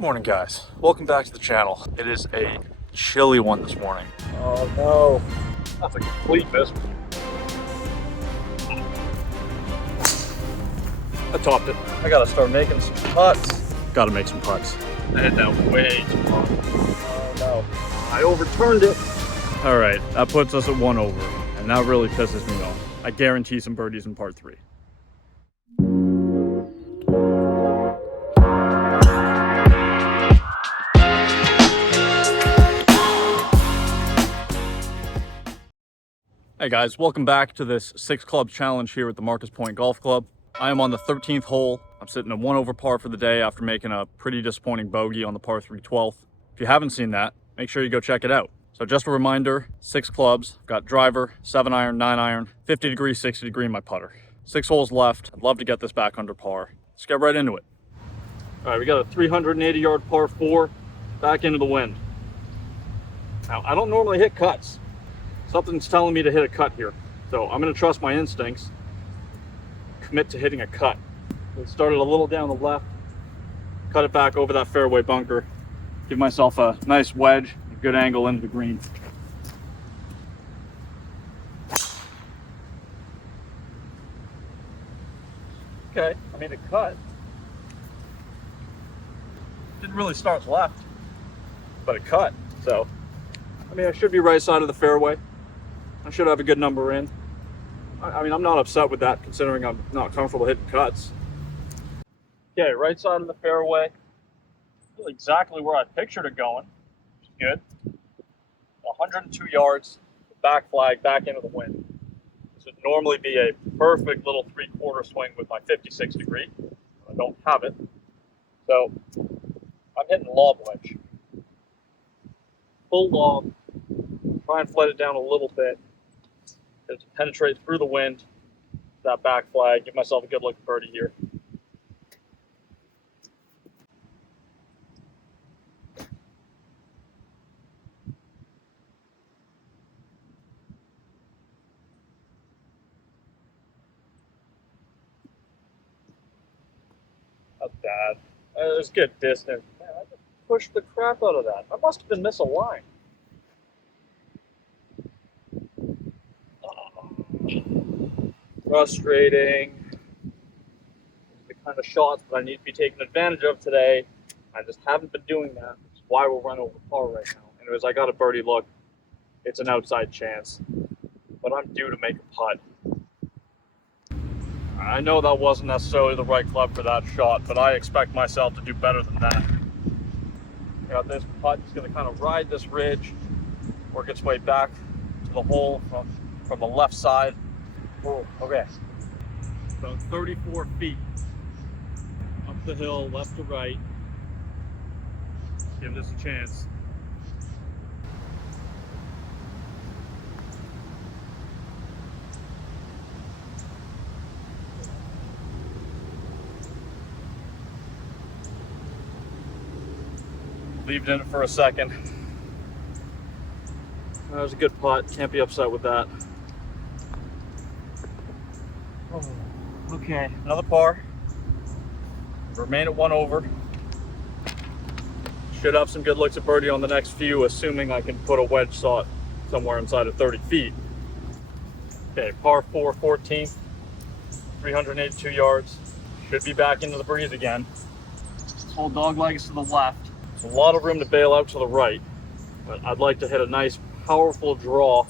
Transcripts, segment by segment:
Morning, guys. Welcome back to the channel. It is a chilly one this morning. Oh no, that's a complete miss. I topped it. I gotta start making some putts. Gotta make some putts. I hit that way too far. Oh no, I overturned it. All right, that puts us at 1 over, and that really pisses me off. I guarantee some birdies in part 3. Hey guys, welcome back to this 6 club challenge here at the Marcus Pointe Golf Club. I am on the 13th hole. I'm sitting at 1 over par for the day after making a pretty disappointing bogey on the par 3 12th. If you haven't seen that, make sure you go check it out. So just a reminder, 6 clubs. I've got driver, 7 iron, 9 iron, 50 degree, 60 degree in my putter. 6 holes left. I'd love to get this back under par. Let's get right into it. All right, we got a 380-yard par 4 back into the wind. Now, I don't normally hit cuts. Something's telling me to hit a cut here. So I'm gonna trust my instincts, commit to hitting a cut. We started a little down the left, cut it back over that fairway bunker, give myself a nice wedge, a good angle into the green. Okay, I mean, it cut. Didn't really start left, but it cut. So, I mean, I should be right side of the fairway. I should have a good number in. I mean, I'm not upset with that considering I'm not comfortable hitting cuts. Okay, right side of the fairway. Really exactly where I pictured it going, which is good. 102 yards, back flag, back into the wind. This would normally be a perfect little 3/4 swing with my 56 degree. I don't have it. So I'm hitting a lob wedge. Full lob, try and float it down a little bit. To penetrate through the wind, that back flag, give myself a good looking birdie here. That's bad. There's good distance. Man, I just pushed the crap out of that. I must have been misaligned. Frustrating. The kind of shots that I need to be taking advantage of today. I just haven't been doing that. That's why we'll run over par right now. Anyways, I got a birdie look. It's an outside chance, but I'm due to make a putt. I know that wasn't necessarily the right club for that shot, but I expect myself to do better than that. I got this putt. It's going to kind of ride this ridge, work its way back to the hole from the left side. Oh, okay. About 34 feet up the hill, left to right. Give this a chance. Leave it in it for a second. That was a good putt. Can't be upset with that. Oh, okay, another par. Remain at 1 over. Should have some good looks at birdie on the next few, assuming I can put a wedge shot somewhere inside of 30 feet. Okay, par 4, 14th, 382 yards. Should be back into the breeze again. This whole dog leg is to the left. There's a lot of room to bail out to the right, but I'd like to hit a nice, powerful draw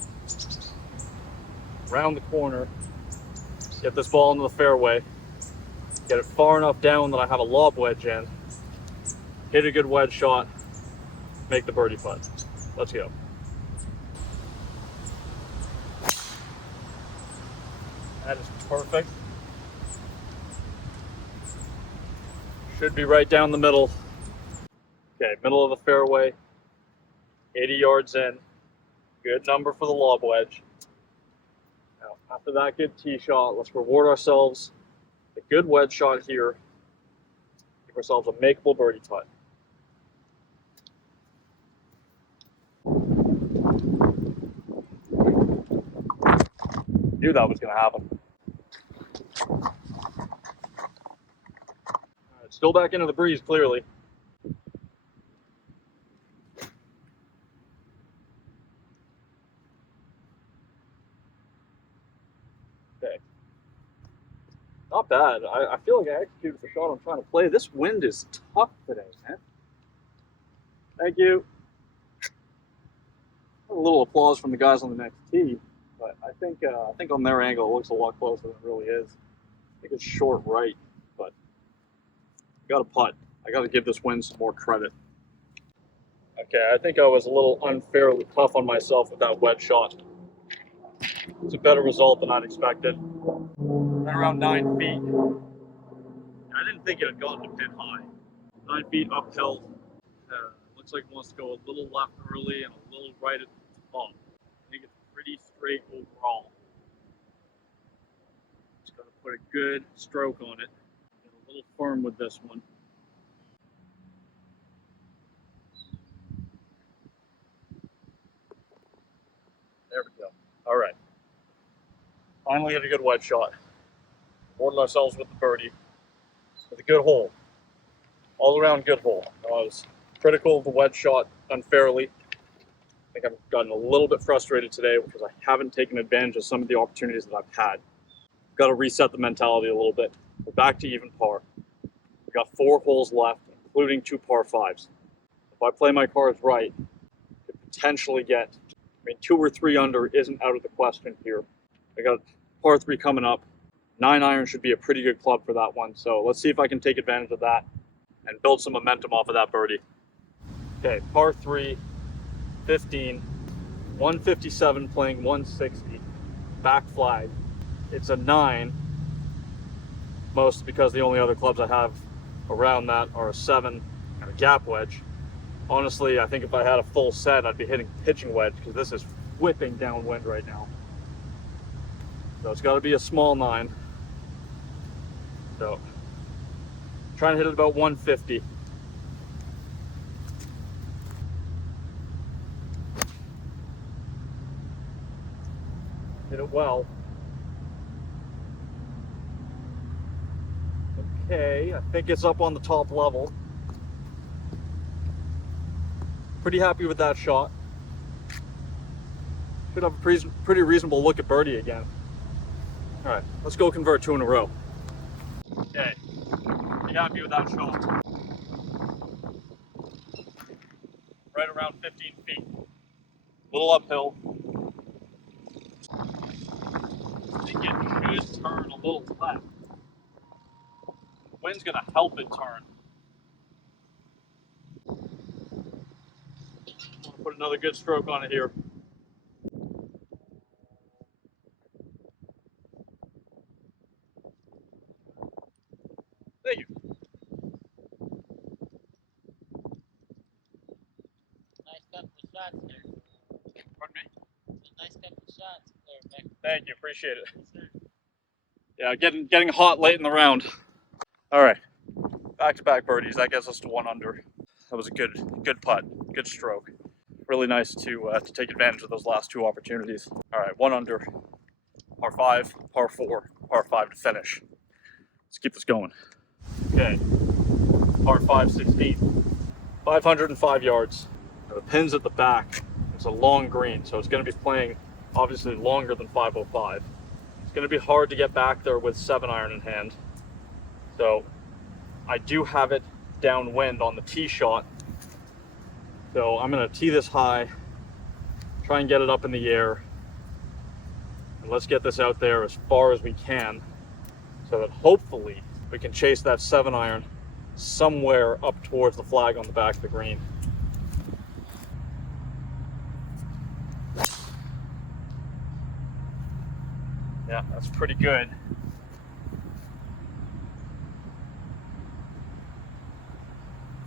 around the corner. Get this ball into the fairway, get it far enough down that I have a lob wedge in, hit a good wedge shot, make the birdie putt. Let's go. That is perfect. Should be right down the middle. Okay, middle of the fairway, 80 yards in. Good number for the lob wedge. Now, after that good tee shot, let's reward ourselves a good wedge shot here. Give ourselves a makeable birdie putt. Knew that was going to happen. All right, still back into the breeze, clearly. bad. I feel like I executed the shot I'm trying to play. This wind is tough today, man. Thank you. A little applause from the guys on the next tee, but I think on their angle it looks a lot closer than it really is. I think it's short right, but I got to putt. I got to give this wind some more credit. Okay, I think I was a little unfairly tough on myself with that wedge shot. It's a better result than I'd expected. Right around 9 feet. I didn't think it had gotten a bit high. 9 feet uphill. Looks like it wants to go a little left early and a little right at the top. I think it's pretty straight overall. Just got to put a good stroke on it. Get a little firm with this one. There we go. All right. Finally hit a good wedge shot. Rewarded ourselves with the birdie. With a good hole. All around good hole. I was critical of the wedge shot unfairly. I think I've gotten a little bit frustrated today because I haven't taken advantage of some of the opportunities that I've had. Got to reset the mentality a little bit. We're back to even par. We've got 4 holes left, including 2 par 5s. If I play my cards right, I could potentially get, 2 or 3 under isn't out of the question here. I got par 3 coming up. 9 iron should be a pretty good club for that one. So let's see if I can take advantage of that and build some momentum off of that birdie. Okay, par 3, 15, 157 playing 160, back flag. It's a 9, most because the only other clubs I have around that are a 7 and a gap wedge. Honestly, I think if I had a full set, I'd be hitting pitching wedge because this is whipping downwind right now. So it's got to be a small 9. So trying to hit it about 150. Hit it well. Okay, I think it's up on the top level. Pretty happy with that shot. Should have a pretty reasonable look at birdie again. All right, let's go convert 2 in a row. Okay, pretty happy with that shot. Right around 15 feet. A little uphill. I think it should turn a little left. The wind's gonna help it turn. Put another good stroke on it here. Thank you. Nice couple of shots there. Pardon me? Nice couple of shots there, Mick. Thank you, appreciate it. Yeah, getting hot late in the round. All right, back-to-back birdies. That gets us to 1 under. That was a good putt, good stroke. Really nice to take advantage of those last 2 opportunities. All right, 1 under, par 5, par 4, par 5 to finish. Let's keep this going. Okay, par 5, 16, 505 yards. Now the pin's at the back. It's a long green, so it's going to be playing obviously longer than 505. It's going to be hard to get back there with 7 iron in hand. So I do have it downwind on the tee shot. So I'm going to tee this high, try and get it up in the air. And let's get this out there as far as we can so that hopefully we can chase that 7 iron somewhere up towards the flag on the back of the green. Yeah, that's pretty good.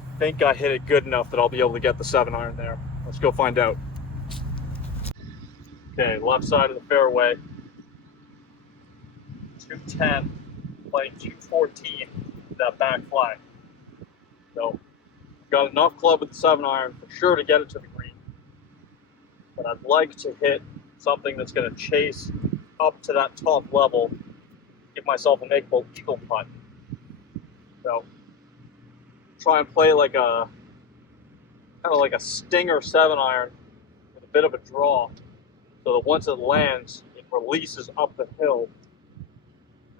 I think I hit it good enough that I'll be able to get the 7 iron there. Let's go find out. Okay, left side of the fairway. 210, playing 214, that back flag. So, got enough club with the 7 iron for sure to get it to the green. But I'd like to hit something that's going to chase up to that top level, give myself a makeable eagle putt. So, try and play like a kind of like a stinger 7 iron with a bit of a draw, so that once it lands, it releases up the hill.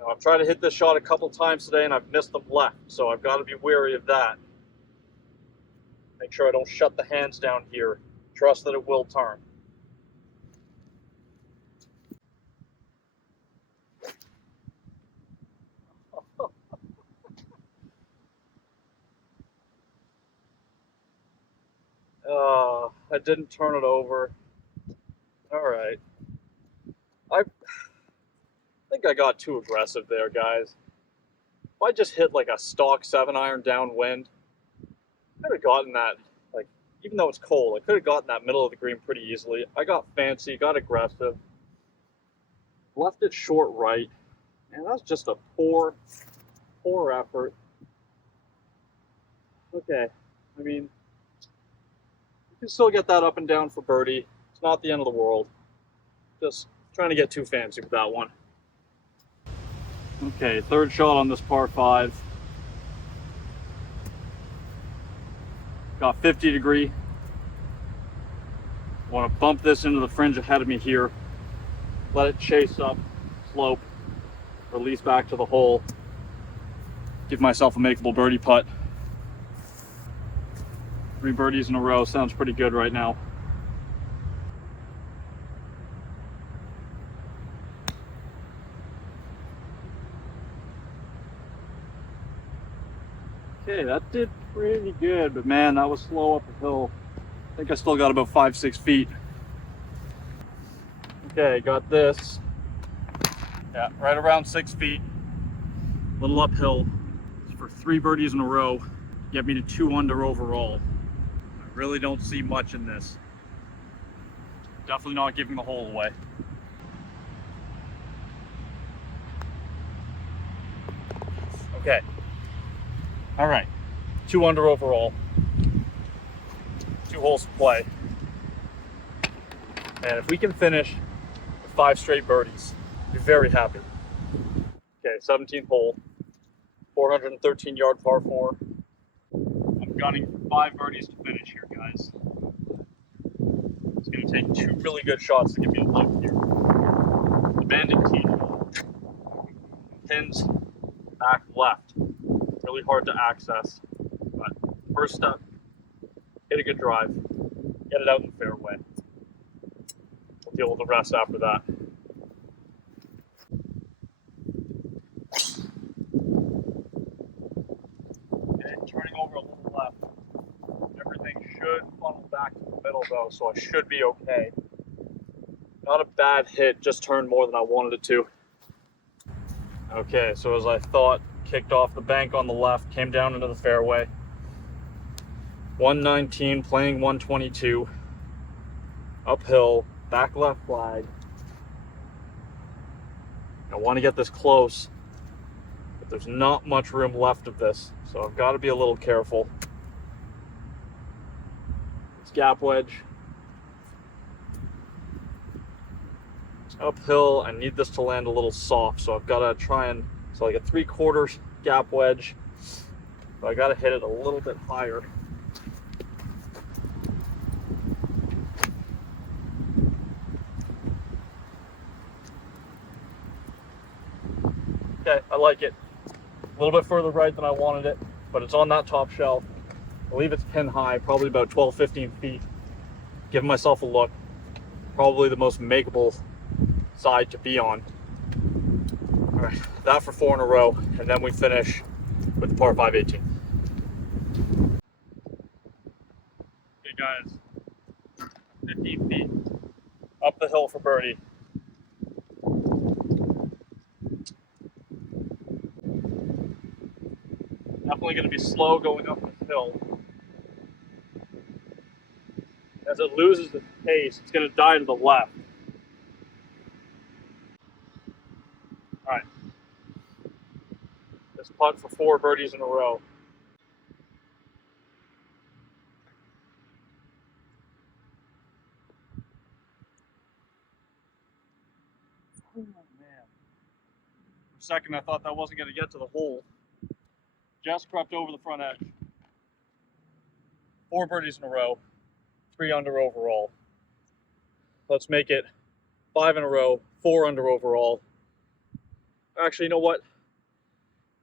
Now, I've tried to hit this shot a couple times today and I've missed them left, so I've got to be wary of that. Make sure I don't shut the hands down here. Trust that it will turn. I didn't turn it over. All right. I think I got too aggressive there, guys. If I just hit like a stock 7-iron downwind, I could have gotten that, like, even though it's cold, I could have gotten that middle of the green pretty easily. I got fancy, got aggressive, left it short right, and that's just a poor effort. Okay, I mean, you can still get that up and down for birdie. It's not the end of the world. Just trying to get too fancy with that one. Okay, third shot on this par 5. Got 50 degree. Want to bump this into the fringe ahead of me here. Let it chase up, slope, release back to the hole. Give myself a makeable birdie putt. 3 birdies in a row sounds pretty good right now. Okay, that did pretty good, but man, that was slow up the hill. I think I still got about 5-6 feet. Okay, got this. Yeah, right around 6 feet. Little uphill. For 3 birdies in a row, get me to 2 under overall. I really don't see much in this. Definitely not giving the hole away. Okay. All right. 2 under overall. 2 holes to play. And if we can finish with 5 straight birdies, I'll be very happy. Okay, 17th hole. 413-yard par 4. I'm gunning for 5 birdies to finish here, guys. It's going to take 2 really good shots to give me a look here. Abandoned tee shot. Pins back left. Really hard to access. But first step, hit a good drive. Get it out in the fairway. We'll deal with the rest after that. Okay, turning over a little left. Everything should funnel back to the middle though, so I should be okay. Not a bad hit, just turned more than I wanted it to. Okay, so as I thought, kicked off the bank on the left, came down into the fairway. 119, playing 122. Uphill, back left flag. I want to get this close, but there's not much room left of this, so I've got to be a little careful. It's gap wedge. It's uphill. I need this to land a little soft, so I've got to try and, so like a 3/4 gap wedge, but I got to hit it a little bit higher. Okay, I like it. A little bit further right than I wanted it, but it's on that top shelf. I believe it's pin high, probably about 12-15 feet. Giving myself a look. Probably the most makeable side to be on. All right, that for 4 in a row, and then we finish with the par 5 18. Okay guys, 15 feet up the hill for birdie. Definitely going to be slow going up this hill. As it loses the pace, it's going to die to the left. All right. This putt for 4 birdies in a row. Oh, man. For a second, I thought that wasn't going to get to the hole. Just crept over the front edge. 4 birdies in a row. 3 under overall. Let's make it 5 in a row, 4 under overall. Actually, you know what?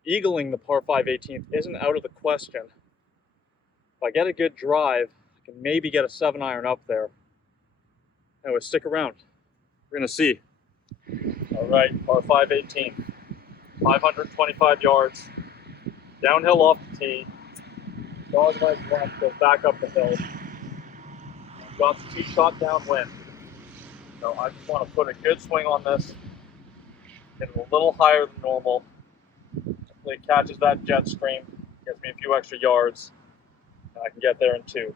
Eagling the par 5 18th isn't out of the question. If I get a good drive, I can maybe get a 7-iron up there. Anyway, stick around. We're going to see. All right, par 5 18th. 525 yards. Downhill off the tee. Dog leg left, goes back up the hill. Got the tee shot downwind. So I just want to put a good swing on this. Get it a little higher than normal. Hopefully it catches that jet stream. Gets me a few extra yards. And I can get there in 2.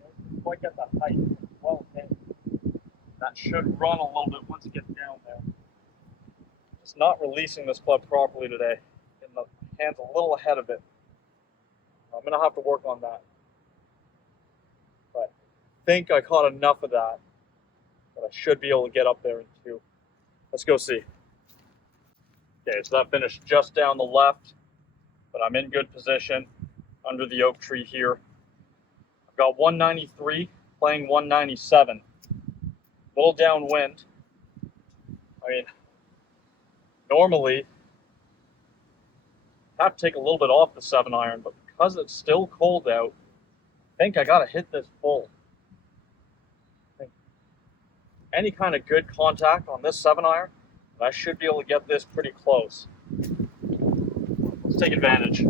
Don't quite get that height. Well hit. That should run a little bit once it gets down there. Just not releasing this club properly today. Getting the hands a little ahead of it. I'm going to have to work on that. But I think I caught enough of that I should be able to get up there in 2. Let's go see. Okay, so that finished just down the left, but I'm in good position under the oak tree here. I've got 193, playing 197. A little downwind. I mean, normally I have to take a little bit off the 7-iron, but because it's still cold out, I think I got to hit this full. Any kind of good contact on this 7-iron, I should be able to get this pretty close. Let's take advantage.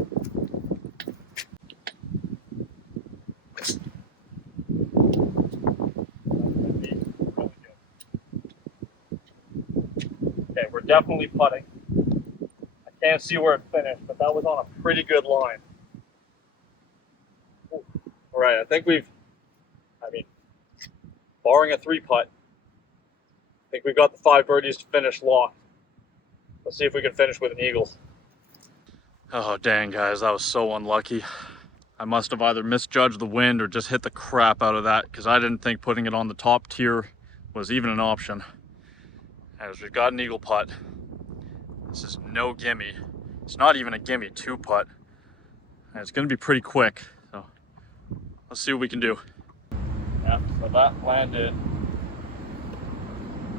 Okay, we're definitely putting. I can't see where it finished, but that was on a pretty good line. All right, I think barring a 3-putt, I think we've got the 5 birdies to finish locked. Let's see if we can finish with an eagle. Oh, dang, guys, that was so unlucky. I must have either misjudged the wind or just hit the crap out of that, because I didn't think putting it on the top tier was even an option. As we've got an eagle putt. This is no gimme. It's not even a gimme 2-putt. And it's going to be pretty quick. So let's see what we can do. Yeah, so that landed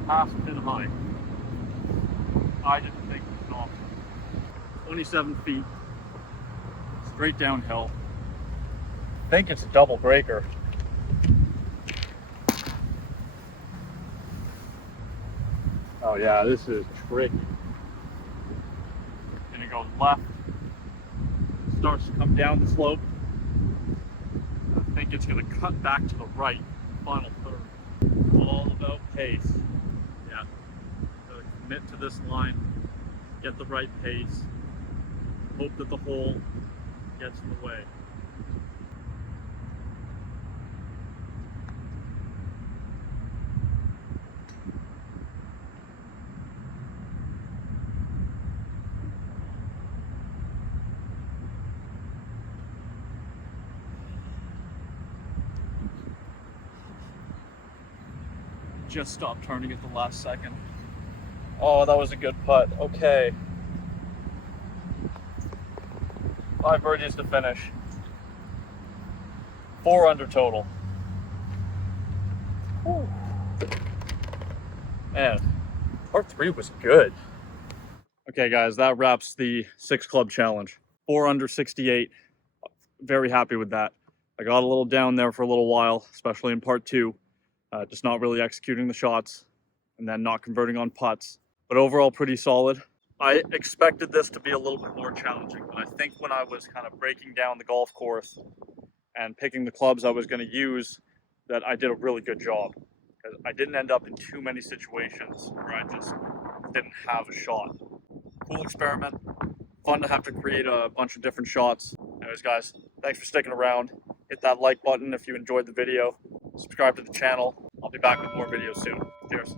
half pin high. I didn't think it was an option. 27 feet, straight downhill. I think it's a double breaker. Oh yeah, this is tricky. Gonna go left. Starts to come down the slope. I think it's gonna cut back to the right. Final third. All about pace. Yeah. So commit to this line. Get the right pace. Hope that the hole gets in the way. Just stopped turning at the last second. Oh, that was a good putt. Okay. 5 birdies to finish. 4 under total. Whew. Man, part 3 was good. Okay, guys, that wraps the 6 club challenge. 4 under 68. Very happy with that. I got a little down there for a little while, especially in part 2. Just not really executing the shots and then not converting on putts. But overall, pretty solid. I expected this to be a little bit more challenging, but I think when I was kind of breaking down the golf course and picking the clubs I was going to use, that I did a really good job. Because I didn't end up in too many situations where I just didn't have a shot. Cool experiment. Fun to have to create a bunch of different shots. Anyways, guys, thanks for sticking around. Hit that like button if you enjoyed the video. Subscribe to the channel. I'll be back with more videos soon. Cheers.